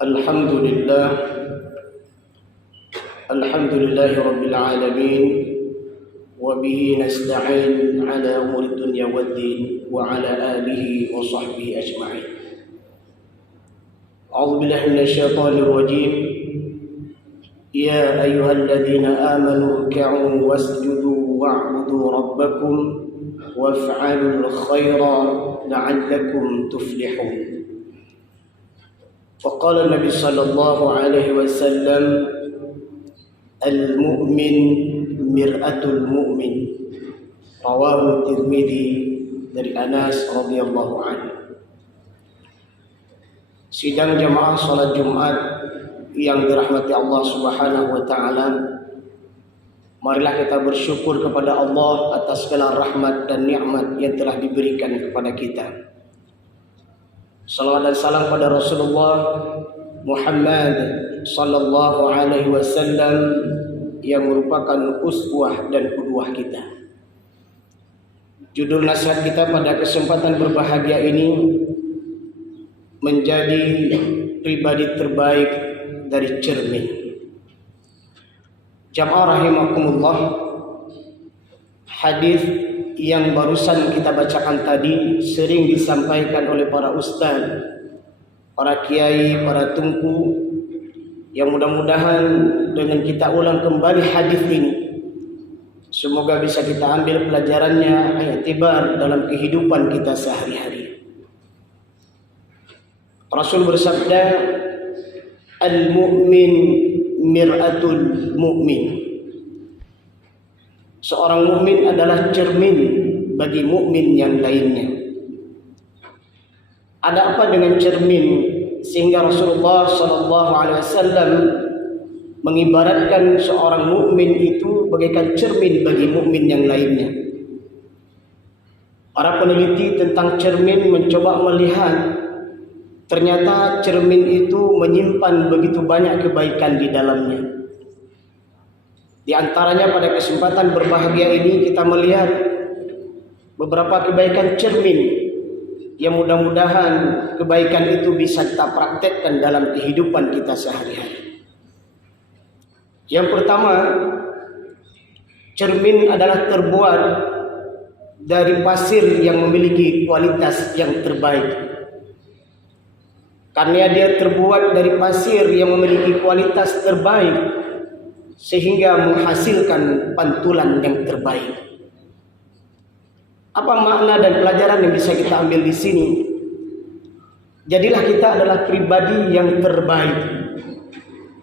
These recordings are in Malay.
Alhamdulillah Rabbil Alamin wa bihi nasta'in ala umuri dunya waddin wa ala alihi wa sahbihi ajma'in. A'udzu billahi minasyaitonir rajim. Ya ayyuhalladzina amanu irka'u wasjudu wa'budu rabbakum waf'alul khaira la'allakum tuflihun. وقال النبي صلى الله عليه وسلم المؤمن مرآة المؤمن رواه الترمذي dari Anas radhiyallahu anhu. Sidang jamaah salat Jumat yang dirahmati Allah Subhanahu wa taala, marilah kita bersyukur kepada Allah atas segala rahmat dan nikmat yang telah diberikan kepada kita. Salawat dan salam pada Rasulullah Muhammad sallallahu alaihi wasallam yang merupakan uswah dan qudwah kita. Judul nasihat kita pada kesempatan berbahagia ini menjadi pribadi terbaik dari cermin. Jamaah rahimakumullah, hadis yang barusan kita bacakan tadi sering disampaikan oleh para ustaz, para kiai, para tungku, yang mudah-mudahan dengan kita ulang kembali hadis ini, semoga bisa kita ambil pelajarannya, i'tibar dalam kehidupan kita sehari-hari. Rasul bersabda, al-mu'min mir'atul mu'min. Seorang mukmin adalah cermin bagi mukmin yang lainnya. Ada apa dengan cermin sehingga Rasulullah SAW mengibaratkan seorang mukmin itu bagaikan cermin bagi mukmin yang lainnya? Para peneliti tentang cermin mencoba melihat, ternyata cermin itu menyimpan begitu banyak kebaikan di dalamnya. Di antaranya pada kesempatan berbahagia ini kita melihat beberapa kebaikan cermin yang mudah-mudahan kebaikan itu bisa kita praktekkan dalam kehidupan kita sehari-hari. Yang pertama, cermin adalah terbuat dari pasir yang memiliki kualitas yang terbaik. Karena dia terbuat dari pasir yang memiliki kualitas terbaik, sehingga menghasilkan pantulan yang terbaik. Apa makna dan pelajaran yang bisa kita ambil di sini? Jadilah kita adalah pribadi yang terbaik.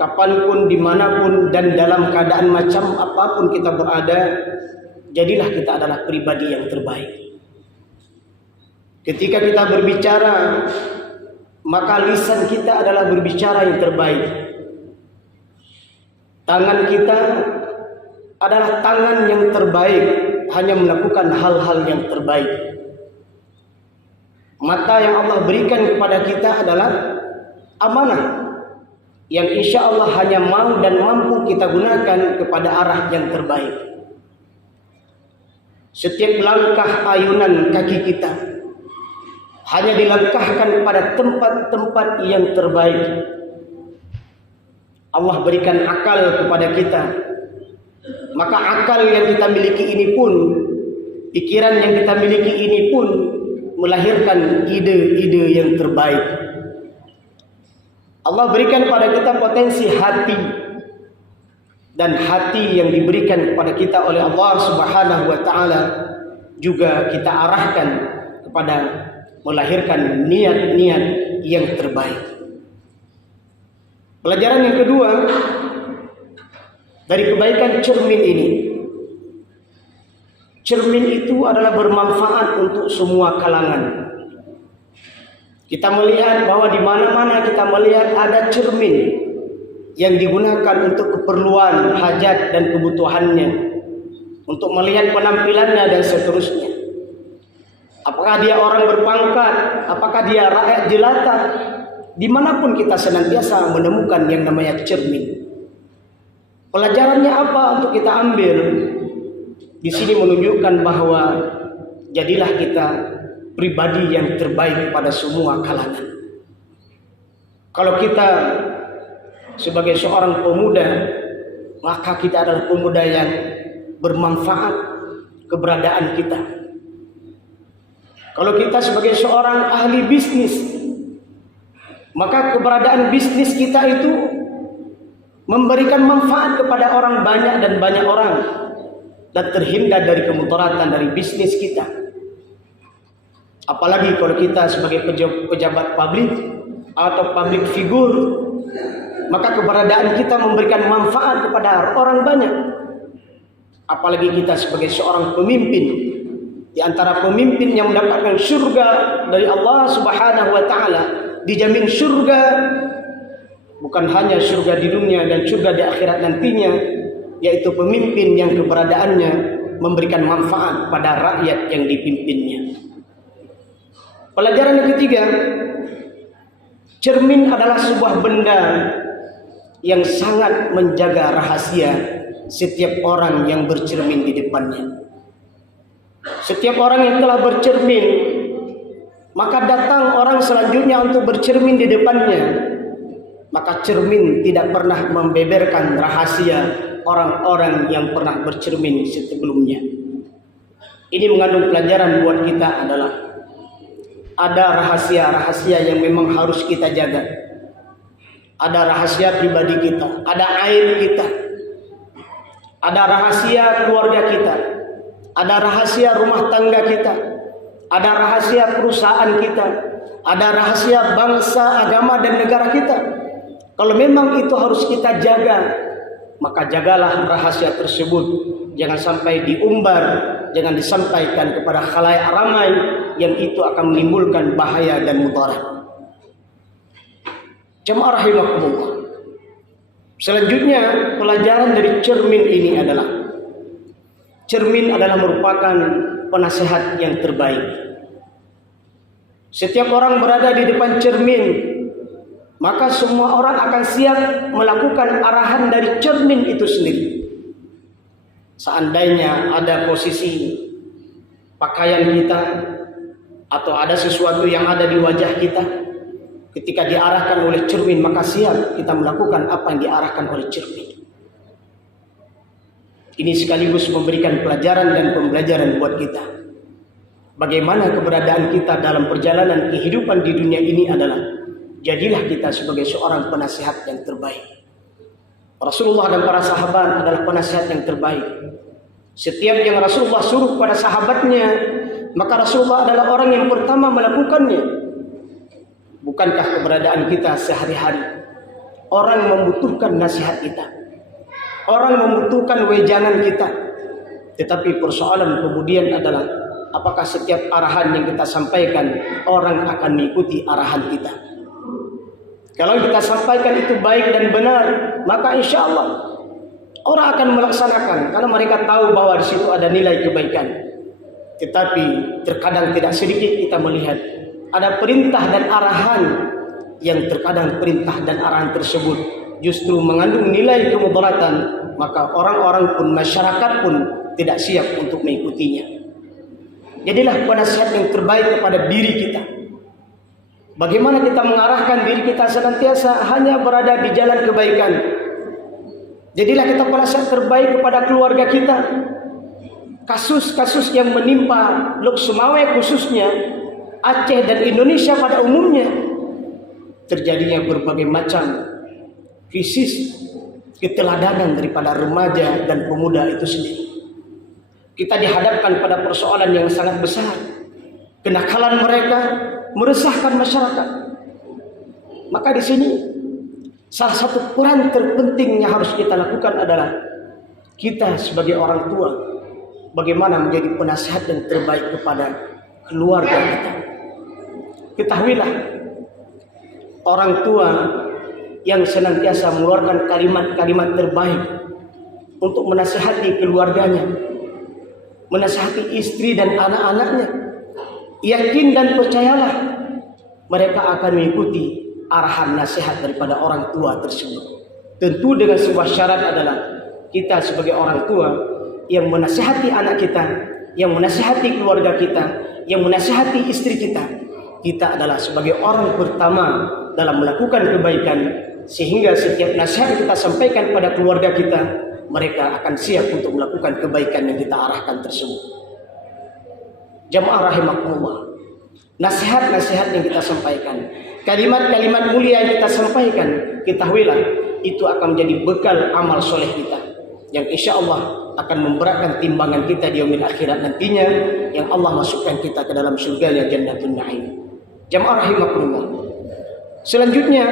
Kapanpun, dimanapun, dan dalam keadaan macam apapun kita berada, jadilah kita adalah pribadi yang terbaik. Ketika kita berbicara, maka lisan kita adalah berbicara yang terbaik. Tangan kita adalah tangan yang terbaik, hanya melakukan hal-hal yang terbaik. Mata yang Allah berikan kepada kita adalah amanah, yang insya Allah hanya mau dan mampu kita gunakan kepada arah yang terbaik. Setiap langkah ayunan kaki kita hanya dilangkahkan pada tempat-tempat yang terbaik. Allah berikan akal kepada kita, maka akal yang kita miliki ini pun, pikiran yang kita miliki ini pun melahirkan ide-ide yang terbaik. Allah berikan pada kita potensi hati, dan hati yang diberikan kepada kita oleh Allah Subhanahu wa taala juga kita arahkan kepada melahirkan niat-niat yang terbaik. Pelajaran yang kedua dari kebaikan cermin ini, cermin itu adalah bermanfaat untuk semua kalangan. Kita melihat bahwa di mana-mana kita melihat ada cermin yang digunakan untuk keperluan hajat dan kebutuhannya, untuk melihat penampilannya dan seterusnya. Apakah dia orang berpangkat, apakah dia rakyat jelata, dimanapun kita senantiasa menemukan yang namanya cermin. Pelajarannya apa untuk kita ambil? Di sini menunjukkan bahwa jadilah kita pribadi yang terbaik pada semua kalangan. Kalau kita sebagai seorang pemuda, maka kita adalah pemuda yang bermanfaat keberadaan kita. Kalau kita sebagai seorang ahli bisnis, maka keberadaan bisnis kita itu memberikan manfaat kepada orang banyak dan banyak orang, dan terhindar dari kemudaratan dari bisnis kita. Apalagi kalau kita sebagai pejabat publik atau public figure, maka keberadaan kita memberikan manfaat kepada orang banyak. Apalagi kita sebagai seorang pemimpin, di antara pemimpin yang mendapatkan surga dari Allah Subhanahu wa taala, dijamin surga, bukan hanya surga di dunia dan surga di akhirat nantinya, yaitu pemimpin yang keberadaannya memberikan manfaat pada rakyat yang dipimpinnya. Pelajaran yang ketiga, cermin adalah sebuah benda yang sangat menjaga rahasia setiap orang yang bercermin di depannya. Setiap orang yang telah bercermin, maka datang orang selanjutnya untuk bercermin di depannya, maka cermin tidak pernah membeberkan rahasia orang-orang yang pernah bercermin sebelumnya. Ini mengandung pelajaran buat kita adalah ada rahasia-rahasia yang memang harus kita jaga. Ada rahasia pribadi kita, ada aib kita, ada rahasia keluarga kita, ada rahasia rumah tangga kita, ada rahasia perusahaan kita, ada rahasia bangsa, agama dan negara kita. Kalau memang itu harus kita jaga, maka jagalah rahasia tersebut. Jangan sampai diumbar, jangan disampaikan kepada khalayak ramai, yang itu akan menimbulkan bahaya dan mudarat. Jemaah rahimakumullah. Selanjutnya, pelajaran dari cermin ini adalah, cermin adalah merupakan penasehat yang terbaik. Setiap orang berada di depan cermin, maka semua orang akan siap melakukan arahan dari cermin itu sendiri. Seandainya ada posisi pakaian kita atau ada sesuatu yang ada di wajah kita, ketika diarahkan oleh cermin, maka siap kita melakukan apa yang diarahkan oleh cermin. Ini sekaligus memberikan pelajaran dan pembelajaran buat kita. Bagaimana keberadaan kita dalam perjalanan kehidupan di dunia ini adalah, jadilah kita sebagai seorang penasihat yang terbaik. Rasulullah dan para sahabat adalah penasihat yang terbaik. Setiap yang Rasulullah suruh pada sahabatnya, maka Rasulullah adalah orang yang pertama melakukannya. Bukankah keberadaan kita sehari-hari, orang membutuhkan nasihat kita, orang membutuhkan wejangan kita. Tetapi persoalan kemudian adalah, apakah setiap arahan yang kita sampaikan orang akan mengikuti arahan kita? Kalau kita sampaikan itu baik dan benar, maka insya Allah orang akan melaksanakan, karena mereka tahu bahwa di situ ada nilai kebaikan. Tetapi terkadang tidak sedikit kita melihat ada perintah dan arahan, yang terkadang perintah dan arahan tersebut justru mengandung nilai kemudaratan, maka orang-orang pun, masyarakat pun tidak siap untuk mengikutinya. Jadilah penasihat yang terbaik kepada diri kita. Bagaimana kita mengarahkan diri kita senantiasa hanya berada di jalan kebaikan. Jadilah kita penasihat terbaik kepada keluarga kita. Kasus-kasus yang menimpa Lok Sumawe khususnya, Aceh dan Indonesia pada umumnya, terjadinya berbagai macam krisis keteladanan daripada remaja dan pemuda itu sendiri. Kita dihadapkan pada persoalan yang sangat besar. Kenakalan mereka meresahkan masyarakat. Maka di sini salah satu peran terpenting yang harus kita lakukan adalah kita sebagai orang tua, bagaimana menjadi penasihat yang terbaik kepada keluarga kita. Ketahuilah, orang tua yang senantiasa mengeluarkan kalimat-kalimat terbaik untuk menasihati keluarganya, menasihati istri dan anak-anaknya, yakin dan percayalah mereka akan mengikuti arahan nasihat daripada orang tua tersebut. Tentu dengan sebuah syarat adalah kita sebagai orang tua yang menasihati anak kita, yang menasihati keluarga kita, yang menasihati istri kita, kita adalah sebagai orang pertama dalam melakukan kebaikan, sehingga setiap nasihat kita sampaikan pada keluarga kita, mereka akan siap untuk melakukan kebaikan yang kita arahkan tersebut. Jamaah rahimakumullah, nasihat-nasihat yang kita sampaikan, kalimat-kalimat mulia yang kita sampaikan, ketahuilah itu akan menjadi bekal amal soleh kita, yang insya Allah akan memberatkan timbangan kita di yaumil akhirat nantinya, yang Allah masukkan kita ke dalam surga yang Jannatun Na'im. Jamaah rahimakumullah, selanjutnya,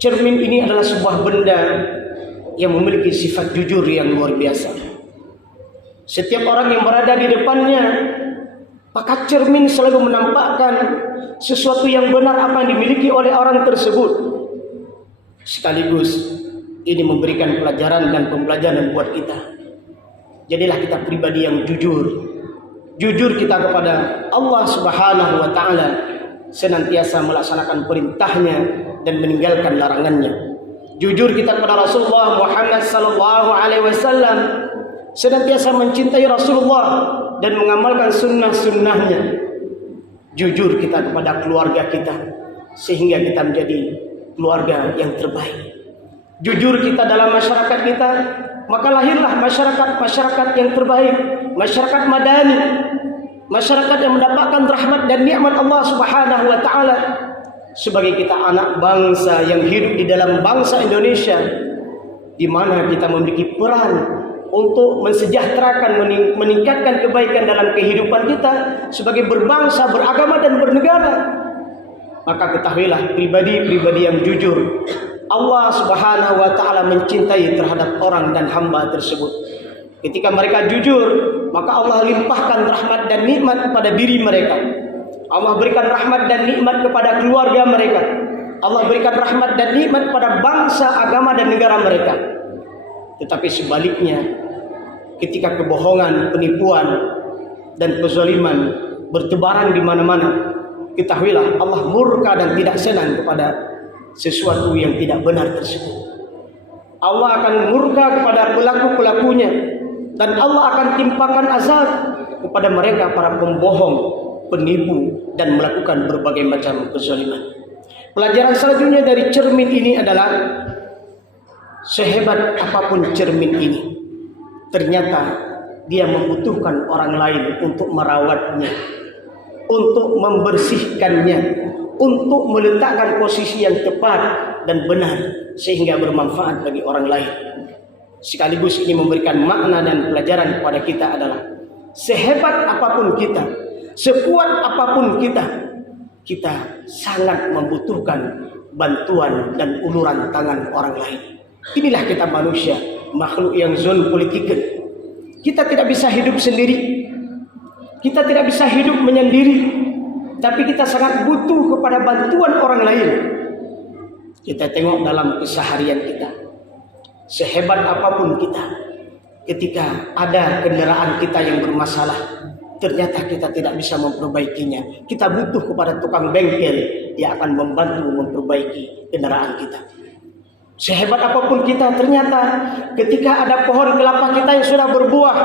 cermin ini adalah sebuah benda yang memiliki sifat jujur yang luar biasa. Setiap orang yang berada di depannya, maka cermin selalu menampakkan sesuatu yang benar apa yang dimiliki oleh orang tersebut. Sekaligus ini memberikan pelajaran dan pembelajaran buat kita. Jadilah kita pribadi yang jujur. Jujur kita kepada Allah Subhanahu wa taala, senantiasa melaksanakan perintahnya dan meninggalkan larangannya. Jujur kita kepada Rasulullah Muhammad sallallahu alaihi wasallam, senantiasa mencintai Rasulullah dan mengamalkan sunnah-sunnahnya. Jujur kita kepada keluarga kita, sehingga kita menjadi keluarga yang terbaik. Jujur kita dalam masyarakat kita, maka lahirlah masyarakat yang terbaik, masyarakat madani, masyarakat yang mendapatkan rahmat dan nikmat Allah Subhanahu wa taala. Sebagai kita anak bangsa yang hidup di dalam bangsa Indonesia, di mana kita memiliki peran untuk mensejahterakan, meningkatkan kebaikan dalam kehidupan kita sebagai berbangsa, beragama dan bernegara, maka ketahuilah pribadi-pribadi yang jujur, Allah Subhanahu wa taala mencintai terhadap orang dan hamba tersebut. Ketika mereka jujur, maka Allah limpahkan rahmat dan nikmat kepada diri mereka. Allah berikan rahmat dan nikmat kepada keluarga mereka. Allah berikan rahmat dan nikmat kepada bangsa, agama dan negara mereka. Tetapi sebaliknya, ketika kebohongan, penipuan dan kezaliman bertebaran di mana-mana, ketahuilah Allah murka dan tidak senang kepada sesuatu yang tidak benar tersebut. Allah akan murka kepada pelaku-pelakunya, dan Allah akan timpakan azab kepada mereka para pembohong, penipu dan melakukan berbagai macam kezaliman. Pelajaran selanjutnya dari cermin ini adalah, sehebat apapun cermin ini, ternyata dia membutuhkan orang lain untuk merawatnya, untuk membersihkannya, untuk meletakkan posisi yang tepat dan benar sehingga bermanfaat bagi orang lain. Sekaligus ini memberikan makna dan pelajaran kepada kita adalah, sehebat apapun kita, sekuat apapun kita, kita sangat membutuhkan bantuan dan uluran tangan orang lain. Inilah kita manusia, makhluk yang zon politiken. Kita tidak bisa hidup sendiri, kita tidak bisa hidup menyendiri, tapi kita sangat butuh kepada bantuan orang lain. Kita tengok dalam keseharian kita, sehebat apapun kita, ketika ada kendaraan kita yang bermasalah, ternyata kita tidak bisa memperbaikinya, kita butuh kepada tukang bengkel yang akan membantu memperbaiki kendaraan kita. Sehebat apapun kita, ternyata ketika ada pohon kelapa kita yang sudah berbuah,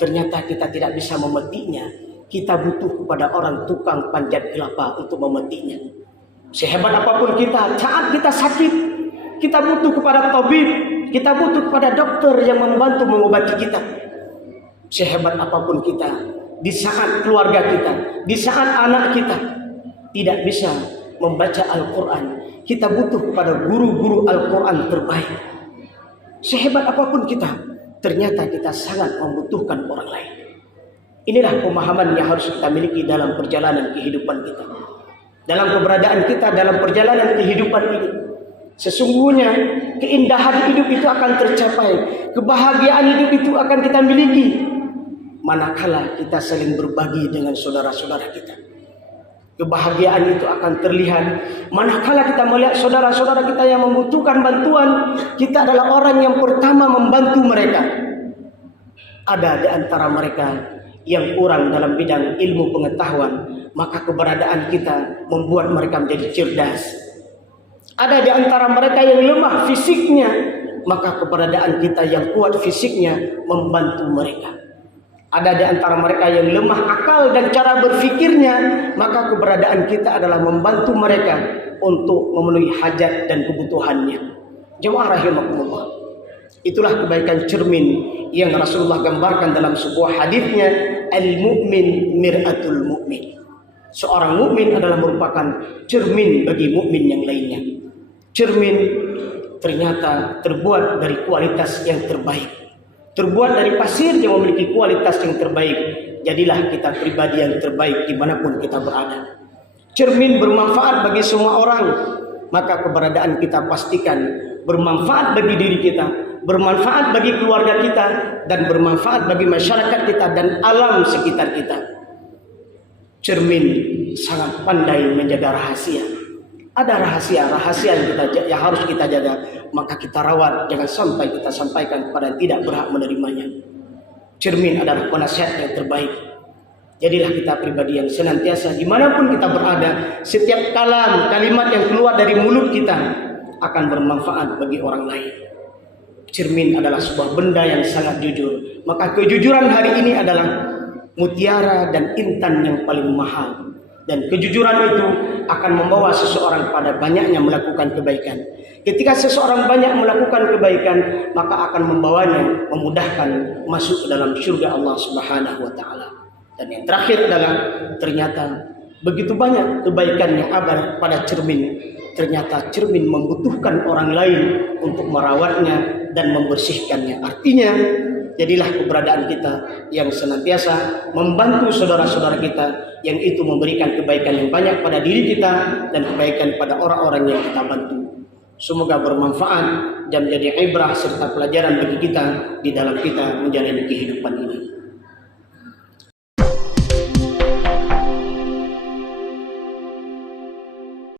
ternyata kita tidak bisa memetiknya, kita butuh kepada orang tukang panjat kelapa untuk memetiknya. Sehebat apapun kita, saat kita sakit, kita butuh kepada tabib, kita butuh kepada dokter yang membantu mengobati kita. Sehebat apapun kita, di saat keluarga kita, di saat anak kita tidak bisa membaca Al-Quran, kita butuh kepada guru-guru Al-Quran terbaik. Sehebat apapun kita, ternyata kita sangat membutuhkan orang lain. Inilah pemahaman yang harus kita miliki dalam perjalanan kehidupan kita, dalam keberadaan kita dalam perjalanan kehidupan ini. Sesungguhnya keindahan hidup itu akan tercapai, kebahagiaan hidup itu akan kita miliki manakala kita saling berbagi dengan saudara-saudara kita. Kebahagiaan itu akan terlihat manakala kita melihat saudara-saudara kita yang membutuhkan bantuan, kita adalah orang yang pertama membantu mereka. Ada di antara mereka yang kurang dalam bidang ilmu pengetahuan, maka keberadaan kita membuat mereka menjadi cerdas. Ada di antara mereka yang lemah fisiknya, maka keberadaan kita yang kuat fisiknya membantu mereka. ada di antara mereka yang lemah akal dan cara berfikirnya, maka keberadaan kita adalah membantu mereka untuk memenuhi hajat dan kebutuhannya. Jemaah rahimakumullah. Itulah kebaikan cermin yang Rasulullah gambarkan dalam sebuah hadisnya, al-mu'min mir'atul mu'min. Seorang mukmin adalah merupakan cermin bagi mukmin yang lainnya. Cermin ternyata terbuat dari kualitas yang terbaik. Terbuat dari pasir yang memiliki kualitas yang terbaik. Jadilah kita pribadi yang terbaik dimanapun kita berada. Cermin bermanfaat bagi semua orang. Maka keberadaan kita pastikan bermanfaat bagi diri kita, bermanfaat bagi keluarga kita, dan bermanfaat bagi masyarakat kita dan alam sekitar kita. Cermin sangat pandai menjaga rahasia. Ada rahasia yang harus kita jaga, maka kita rawat, jangan sampai kita sampaikan kepada yang tidak berhak menerimanya. Cermin adalah penasihat yang terbaik. Jadilah kita pribadi yang senantiasa dimanapun kita berada, setiap kalimat yang keluar dari mulut kita akan bermanfaat bagi orang lain. Cermin adalah sebuah benda yang sangat jujur. Maka kejujuran hari ini adalah mutiara dan intan yang paling mahal. Dan kejujuran itu akan membawa seseorang pada banyaknya melakukan kebaikan. Ketika seseorang banyak melakukan kebaikan, maka akan membawanya, memudahkan masuk ke dalam surga Allah Subhanahu wa taala. Dan yang terakhir adalah ternyata begitu banyak kebaikan yang ada pada cermin. Ternyata cermin membutuhkan orang lain untuk merawatnya dan membersihkannya. Artinya, jadilah keberadaan kita yang senantiasa membantu saudara-saudara kita, yang itu memberikan kebaikan yang banyak pada diri kita dan kebaikan pada orang-orang yang kita bantu. Semoga bermanfaat dan menjadi ibrah serta pelajaran bagi kita di dalam kita menjalani kehidupan ini.